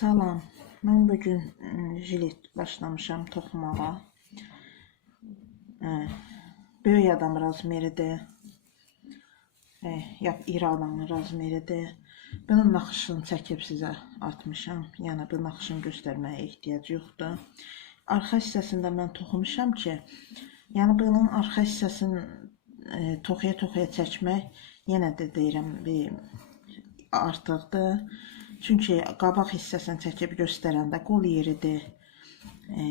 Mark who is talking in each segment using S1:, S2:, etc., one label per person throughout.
S1: Salam. Mən bu gün ıı, jilet başlamışam toxumağa. Ə, Böyük adam razmeridir. Ə, Yap iri adamın razmeridir. Bunun naxışını çəkib sizə atmışam. Yəni bu naxışını göstərməyə ehtiyac yoxdur. Arxa hissəsində mən toxumuşam ki, yəni bunun arxa hissəsini e, toxuya-toxuya çəkmək yenə də deyirəm bir artıqdır. Çünki qabaq hissəsini çəkib göstərəndə qol yeridir, e,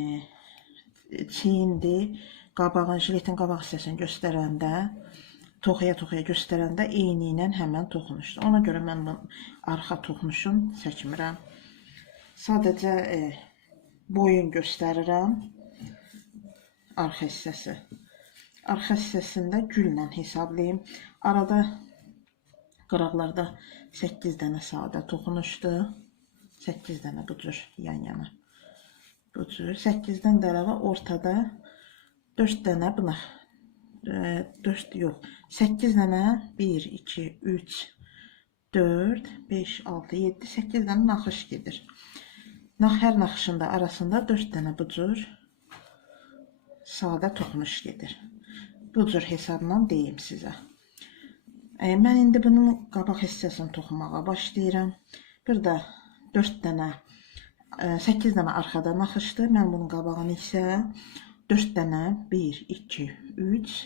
S1: çiyindir. Qabağın, jiletin qabaq hissəsini göstərəndə, toxuya-toxuya göstərəndə eyni ilə həmən toxunuşdur. Ona görə mən bu arxa toxunuşun çəkmirəm. Sadəcə e, boyun göstərirəm. Arxa hissəsi. Arxa hissəsində güllə hesablayım. Arada qıraqlarda 8 dənə sadə toxunuşdur. 8 dənə bu cür yan-yana. Bu cür 8-dən də əlavə ortada 4 dənə buna 4 yox 8 dənə 1 2 3 4 5 6 7 8 dənə naxış gedir. Nax hər naxışın da arasında 4 dənə bu cür sadə toxunuş gedir. Bu cür hesabla deyim sizə. Mən indi bunun qabaq hissəsini toxumağa başlayıram. Burada 4 dənə, e, 8 dənə arxada naxışdır. Mən bunun qabağını isə 4 dənə 1 2 3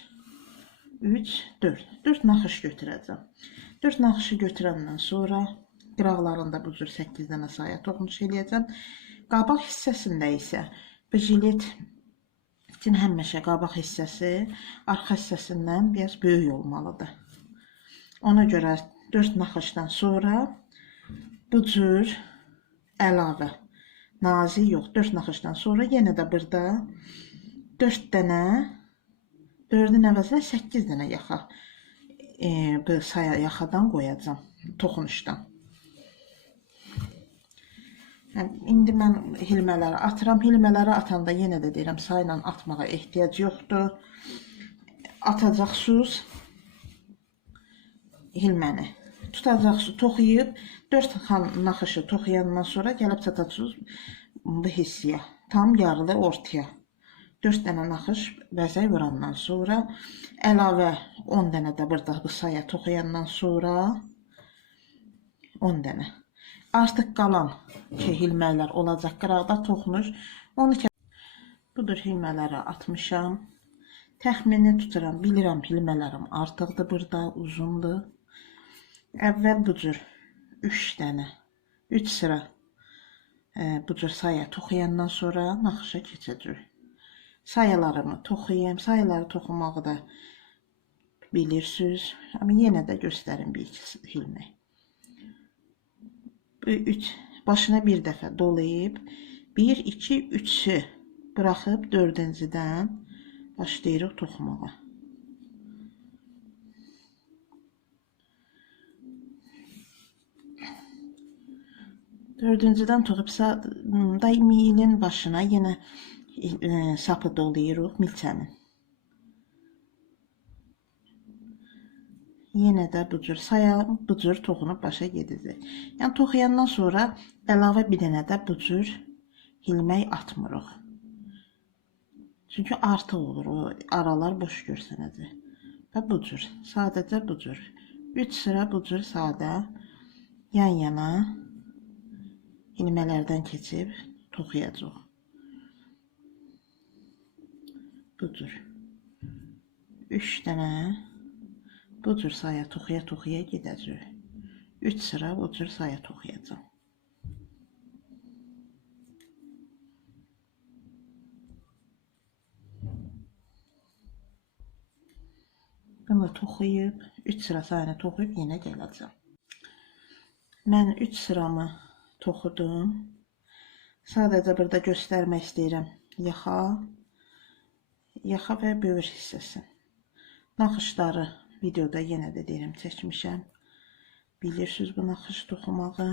S1: 3 4 4 naxış götürəcəm. 4 naxışı götürəndən sonra qıraqlarında bu cür 8 dənə saya toxunuş eləyəcəm. Qabaq hissəsində isə bu jilet üçün həmişə qabaq hissəsi arxa hissəsindən biraz böyük olmalıdır. Ona görə 4 naxışdan sonra bu cür əlavə nazik yox 4 naxışdan sonra yenə də burada 4 dənə 4-ün əvəzinə 8 dənə yaxa e, bu saya yaxadan qoyacağam toxunuşdan. Yəni, indi mən hilmələri atıram. Hilmələri atanda yenə də deyirəm, sayla atmağa ehtiyac yoxdur. Atacaqsınız hilməni. Tutacaqsınız, toxuyub 4 xan naxışı toxuyandan sonra gəlib çatacaqsınız bu hissiyə. Tam yarılı ortaya. 4 dənə naxış bəzək vurandan sonra əlavə 10 dənə də burada bu saya toxuyandan sonra 10 dənə. Artıq qalan ki, hilmələr olacaq qıraqda toxunuş. Onu ki, budur hilmələri atmışam. Təxmini tuturam, bilirəm hilmələrim artıqdır burada, uzundur. Əvvəl bu cür 3 dənə, 3 sıra e, bu cür saya toxuyandan sonra naxışa keçəcək. Sayalarımı toxuyayım. Sayaları toxumağı da bilirsiniz. Amma yenə də göstərim bir iki ilmək. Bu 3 başına bir dəfə dolayıb 1 2 3-ü buraxıb 4-cüdən başlayırıq toxumağa. Dördüncüdən toxubsa daimilin başına yenə e, sapı dolayırıq milçənin. Yenə də bu cür saya bu cür toxunub başa gedəcək. Yəni toxuyandan sonra əlavə bir dənə də bu cür ilmək atmırıq. Çünki artıq olur, o aralar boş görsənəcək. Və bu cür, sadəcə bu cür. 3 sıra bu cür sadə yan-yana ilmələrdən keçib toxuyacaq. Bu cür. 3 dənə bu cür saya toxuya-toxuya gedəcək. 3 sıra bu cür saya toxuyacaq. Bunu toxuyub 3 sıra sayını toxuyub yenə gələcəm. Mən 3 sıramı toxudum. Sadəcə burada göstərmək istəyirəm yaxa, yaxa və böyür hissəsi. Naxışları videoda yenə də deyirəm çəkmişəm. Bilirsiniz bu naxış toxumağı.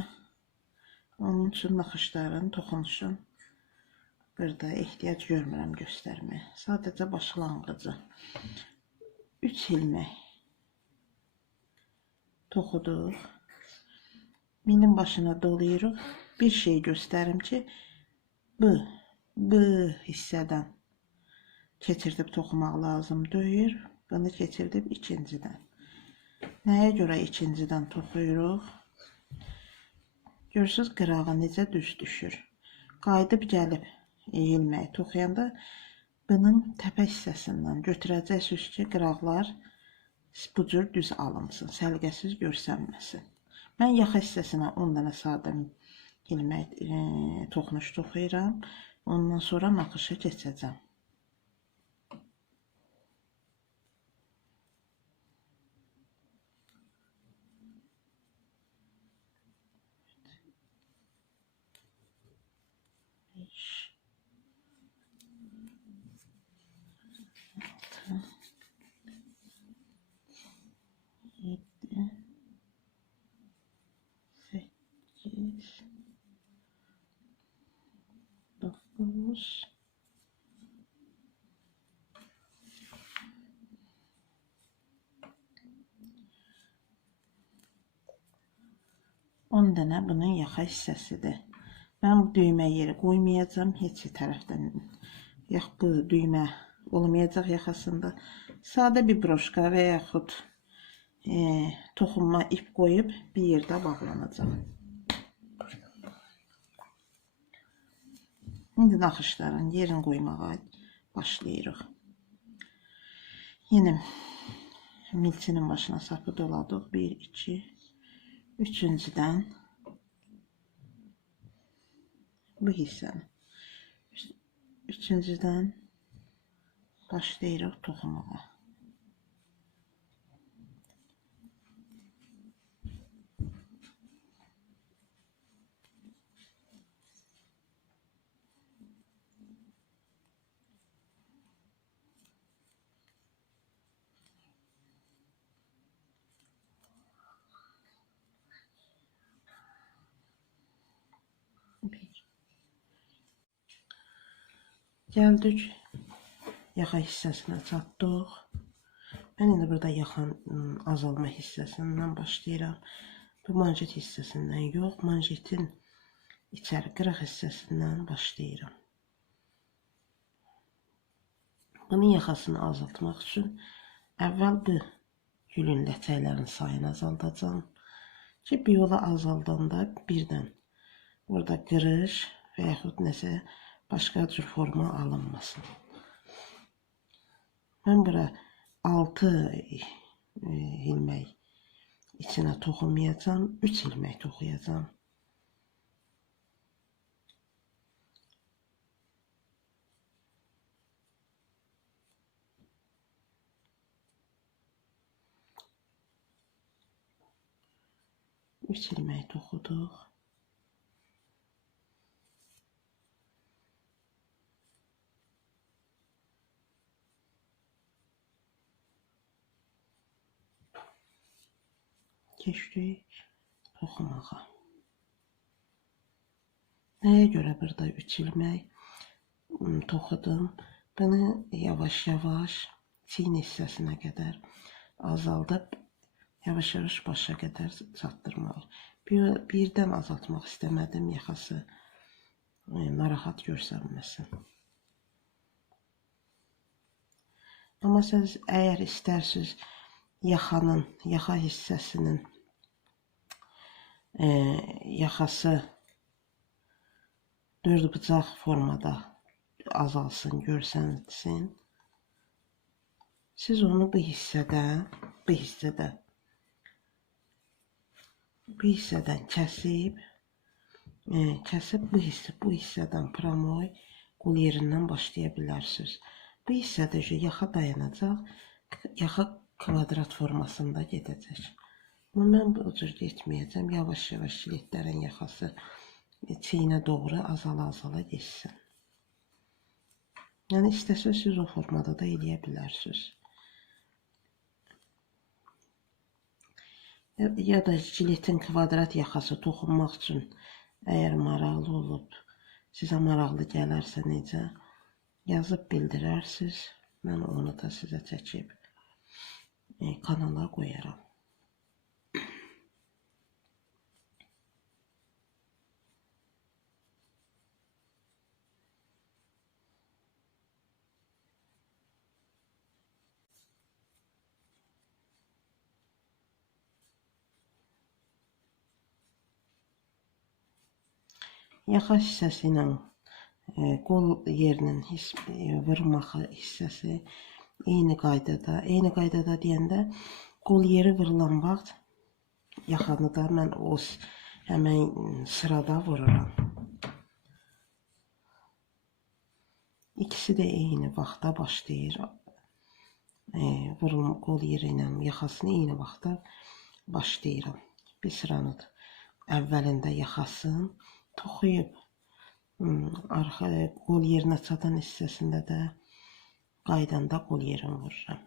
S1: Onun üçün naxışların toxunuşun burada ehtiyac görmürəm göstərməyə. Sadəcə başlanğıcı. 3 ilmək toxuduq. Milin başına dolayırıq.
S2: bir şey göstərim ki, bu bu hissədən keçirdib toxumaq lazım deyil. Bunu keçirdib ikincidən. Nəyə görə ikincidən toxuyuruq? Görürsüz qırağı necə düz düşür. Qayıdıb gəlib eğilməyi toxuyanda bunun təpə hissəsindən götürəcəksiniz ki, qıraqlar bu cür düz alınsın, səliqəsiz görsənməsin. Mən yaxa hissəsinə 10 dənə sadə ilmək e, toxunuş toxuyuram. Ondan sonra naxışa keçəcəm. Dokuz, on dənə bunun yaxa hissəsidir. Mən bu düymə yeri qoymayacağam heç bir tərəfdən. Yax bu düymə olmayacaq yaxasında. Sadə bir broşka və yaxud e, toxunma ip qoyub bir yerdə bağlanacaq. İndi naxışların yerini qoymağa başlayırıq. Yenə milçinin başına sapı doladıq. 1 2 Üçüncüdən bu hissəni. Üçüncüdən başlayırıq toxumağa. Bir. Gəldik yaxa hissəsinə çatdıq. Mən indi burada yaxan azalma hissəsindən başlayıram. Bu manjet hissəsindən yox, manjetin içəri qıraq hissəsindən başlayıram. Bunun yaxasını azaltmaq üçün əvvəl bu gülün ləçəklərin sayını azaldacağam ki, bir yola azaldanda birdən Burada qırış və yaxud nəsə başqa cür forma alınmasın. Mən bura 6 ilmək içinə toxumayacağam, 3 ilmək toxuyacağam. Üç ilmək toxuduq. Keçdik toxumağa. Nəyə görə burada 3 ilmək toxudum? Bunu yavaş-yavaş çiyin hissəsinə qədər azaldıb yavaş-yavaş başa qədər çatdırmaq. Bir, birdən azaltmaq istəmədim yaxası e, narahat görsənməsin. Amma siz əgər istərsiniz yaxanın, yaxa hissəsinin e, yaxası dörd bıçaq formada azalsın, görsənsin. Siz onu bu hissədə, bu hissədə bu hissədən kəsib e, kəsib bu hissə, bu hissədən promoy qol yerindən başlaya bilərsiniz. Bu hissədə yaxa dayanacaq, yaxa kvadrat formasında gedəcək. Amma mən bu cür getməyəcəm. Yavaş-yavaş jiletlərin yaxası çiyinə doğru azala-azala getsin. Yəni istəsəz siz o formada da eləyə bilərsiniz. Ya da jiletin kvadrat yaxası toxunmaq üçün əgər maraqlı olub, sizə maraqlı gələrsə necə yazıb bildirərsiniz. Mən onu da sizə çəkib e, kanala koyarım. Yaxa hissəsi ilə e, qol yerinin his, e, vurmağı hissəsi eyni qaydada. Eyni qaydada deyəndə qol yeri vurulan vaxt yaxanı da mən o həmən sırada vururam. İkisi də eyni vaxtda başlayır. E, vurulma qol yeri ilə yaxasını eyni vaxtda başlayıram. Bir sıranı əvvəlində yaxasını toxuyub arxa qol yerinə çatan hissəsində də qaydanda qol yerini vururam.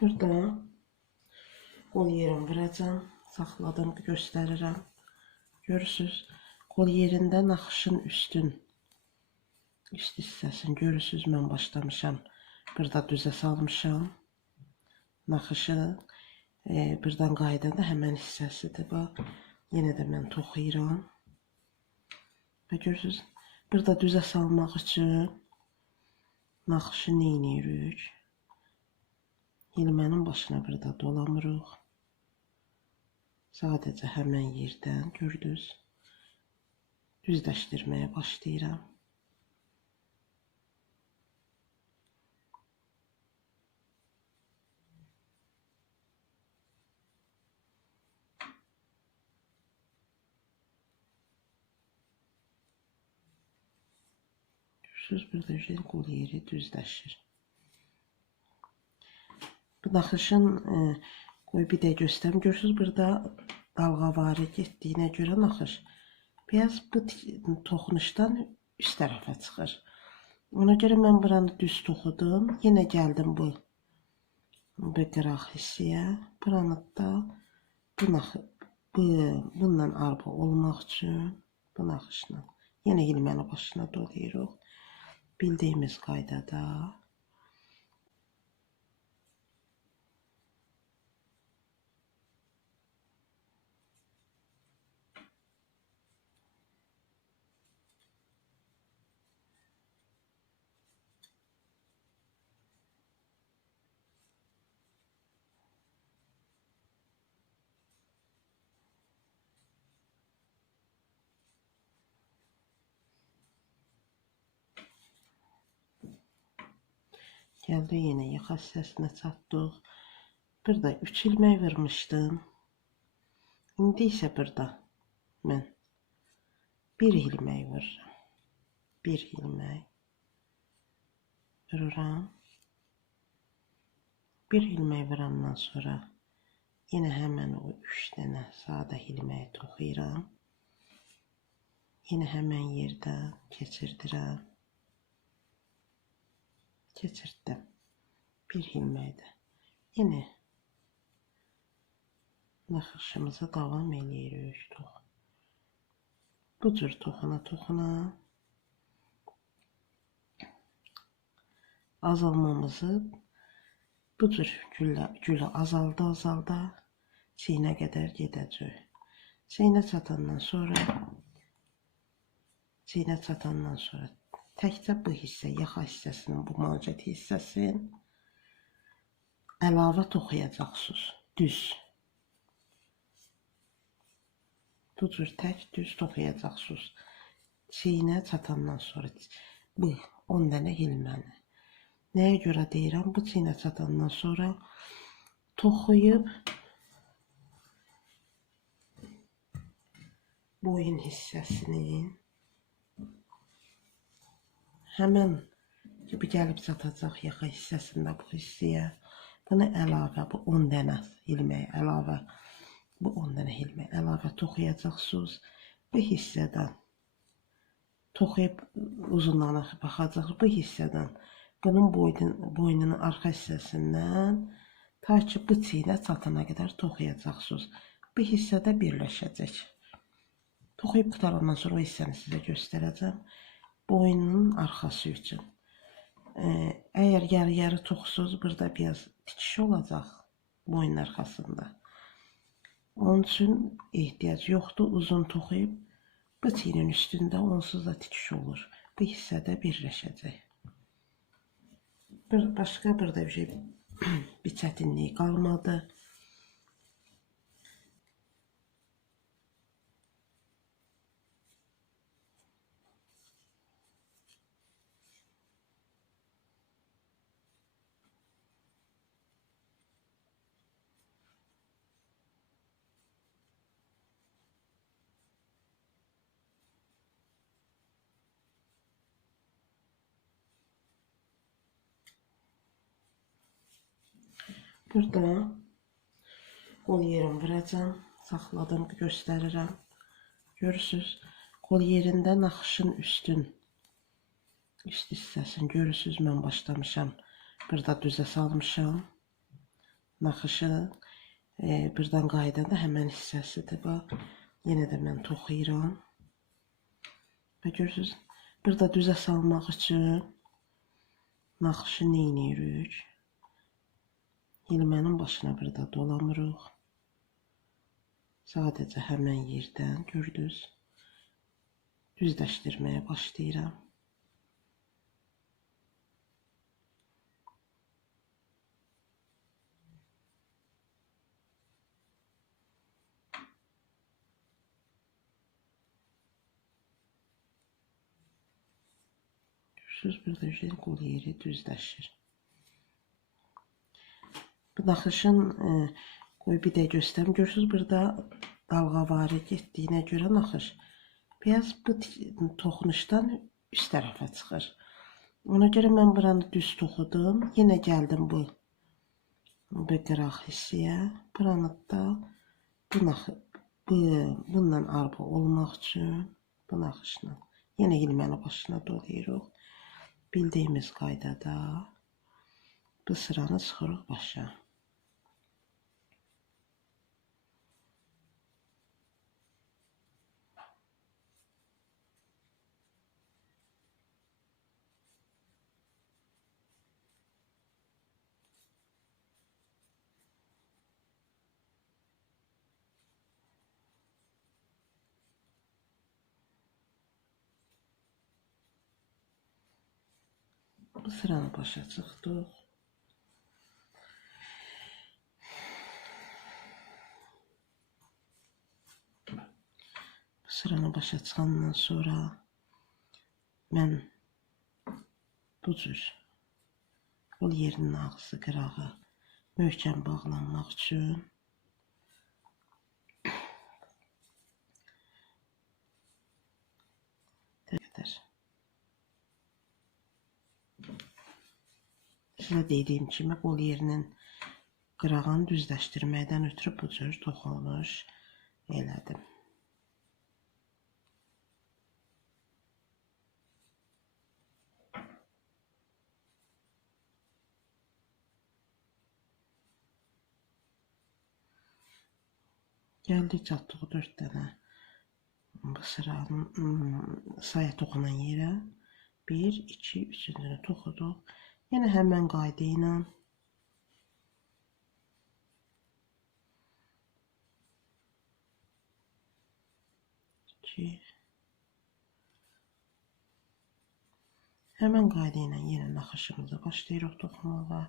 S2: Burada qol yerini vuracam, saxladım, göstərirəm. Görürsüz, qol yerində naxışın üstün üst hissəsini görürsüz, mən başlamışam. Burada düzə salmışam. Naxışı e, birdən qaydanda həmən hissəsidir. Bax, yenə də mən toxuyuram. Və görürsüz, burada düzə salmaq üçün naxışı nə İlmənin başına burada dolamırıq. Sadəcə həmən yerdən gördünüz. Düzləşdirməyə başlayıram. Görürsüz, burada üzərin qol yeri düzləşir. Naxışın e, bir də göstərim. Görürsüz burada dalğavari getdiyinə görə naxış biraz bu toxunuşdan üst tərəfə çıxır. Ona görə mən buranı düz toxudum. Yenə gəldim bu bu qıraq hissəyə. Buranı da bu nax bu bundan arpa olmaq üçün bu naxışla yenə ilməni başına dolayırıq. Bildiyimiz qaydada Gəldi yenə yaxa hissəsinə çatdıq. Burada 3 ilmək vurmuşdum. İndi isə burada mən 1 ilmək vururam. 1 ilmək vururam. 1 ilmək vurandan sonra yenə həmən o 3 dənə sadə ilməyi toxuyuram. Yenə həmən yerdə keçirdirəm. Keçirtdim. Bir ilməkdə. Yenə naxışımıza davam eləyirik. Tox. Bu cür toxuna toxuna azalmamızı bu cür güllə, güllə azalda azalda çiynə qədər gedəcək. Çiynə çatandan sonra çiynə çatandan sonra təkcə bu hissə, yaxa hissəsinin bu müalicət hissəsini əlavə toxuyacaqsınız. Düz. Bu cür tək düz toxuyacaqsınız. Çiynə çatandan sonra bu 10 dənə ilməni. Nəyə görə deyirəm? Bu çiynə çatandan sonra toxuyub boyun hissəsinin həmən gibi gəlib çatacaq yaxa hissəsində bu hissəyə. Buna əlavə bu 10 dənə ilmək əlavə bu 10 dənə ilmək əlavə toxuyacaqsınız. Bu hissədən toxuyub uzunluğuna baxacaq bu hissədən bunun boynun, boynunun arxa hissəsindən Ta ki bıçı ilə çatana qədər toxuyacaqsınız. Bu hissədə birləşəcək. Toxuyub qutarandan sonra hissəni sizə göstərəcəm. Boynunun arxası üçün. Əgər yarı-yarı toxsuz, burada biraz tikiş olacaq boynun arxasında. Onun üçün ehtiyac yoxdur. Uzun toxuyub bıçının üstündə onsuz da tikiş olur. Bu hissədə birləşəcək. Bir, başqa burada bir şey bir çətinlik qalmadı. Burada qol yerim vuracam. Saxladım, göstərirəm. Görürsüz, qol yerində naxışın üstün üst hissəsini görürsüz. Mən başlamışam. Burada düzə salmışam. Naxışı e, birdən qaydanda həmən hissəsidir. Bax, yenə də mən toxuyuram. Və görürsüz, burada düzə salmaq üçün naxışı neynirik? İlmənin başına burada dolamırıq. Sadəcə həmən yerdən gördünüz. Düzləşdirməyə başlayıram. Görürsüz, burada qol yeri düzləşir. Naxışın e, qoy bir də göstərim. Görürsüz burada dalğavarı getdiyinə görə naxış biraz bu toxunuşdan üst tərəfə çıxır. Ona görə mən buranı düz toxudum. Yenə gəldim bu bu qıraq hissəyə. Buranı da bu naxı bu bununla arpa olmaq üçün bu naxışla yenə ilməni başına dolayırıq. Bildiyimiz qaydada bu sıranı çıxırıq başa. Bu sıranı başa çıxdıq. Sıranı başa çıxandan sonra mən bu cür qol yerinin ağzı qırağı möhkəm bağlanmaq üçün qədər Sizə dediyim kimi qol yerinin qırağını düzləşdirməkdən ötürü bu cür toxunuş elədim. Gəldik çatdıq 4 dənə bu sıranın saya toxunan yerə 1, 2, 3-cünü toxuduq. Yine hemen qaydayla iki. Həmən qayda ilə yenə naxışımıza başlayırıq toxumağa.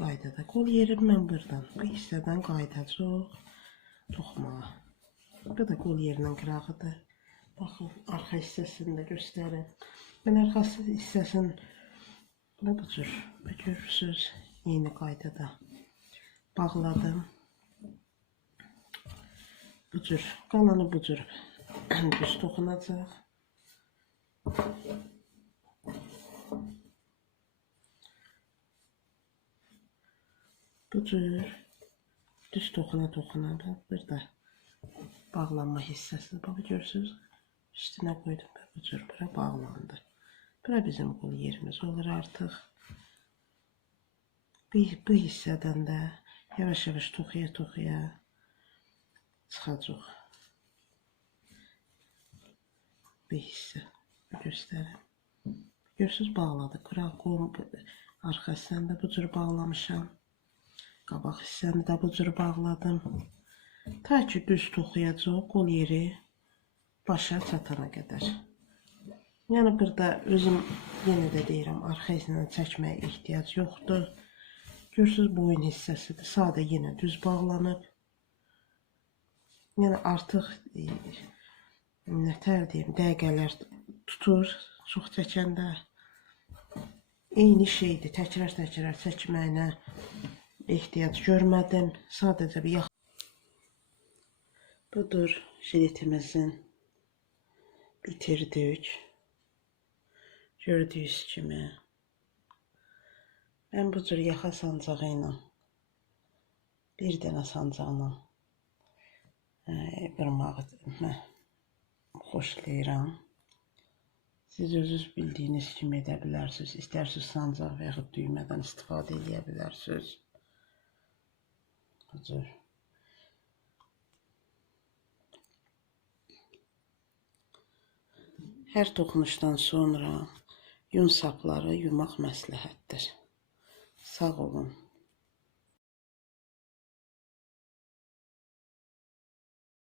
S2: Qaydada qol yerim mən buradan bu hissədən qayıdacaq toxmağa. Bu da qol yerinin qırağıdır. Baxın, arxa hissəsini də göstərim. Mən arxası hissəsini bu cür görürsüz, eyni qaydada bağladım. bu cür, qalanı bu cür düz toxunacaq. Cür düz toxuna toxuna bax bir də bağlanma hissəsi bax görürsüz. Üstünə qoydum və bu cür bura bağlandı. Bura bizim qol yerimiz olur artıq. Bu, bu hissədən də yavaş-yavaş toxuya toxuya çıxacaq. Bir hissə göstərim. Görürsüz bağladı. Qıraq qolun arxa hissəni də bu cür bağlamışam. Qabaq hissəni də bu cür bağladım. Ta ki düz toxuyacaq qol yeri başa çatana qədər. Yəni burada özüm yenə də deyirəm, arxa hissəni çəkməyə ehtiyac yoxdur. Görürsüz boyun hissəsidir. Sadə yenə düz bağlanıb. Yəni artıq e, nətər deyim, dəqiqələr tutur çox çəkəndə. Eyni şeydir. Təkrar-təkrar çəkməyinə ehtiyac görmədim. Sadəcə bir yax Budur jiletimizin bitirdik. Gördüyünüz kimi. Mən bu cür yaxa sancağı ilə bir dənə sancaqla e, qırmağı mən xoşlayıram. Siz özünüz bildiyiniz kimi edə bilərsiniz. İstərsiniz sancaq və yaxud düymədən istifadə edə bilərsiniz. Cür. Hər toxunuşdan sonra yun sapları yumaq məsləhətdir. Sağ olun.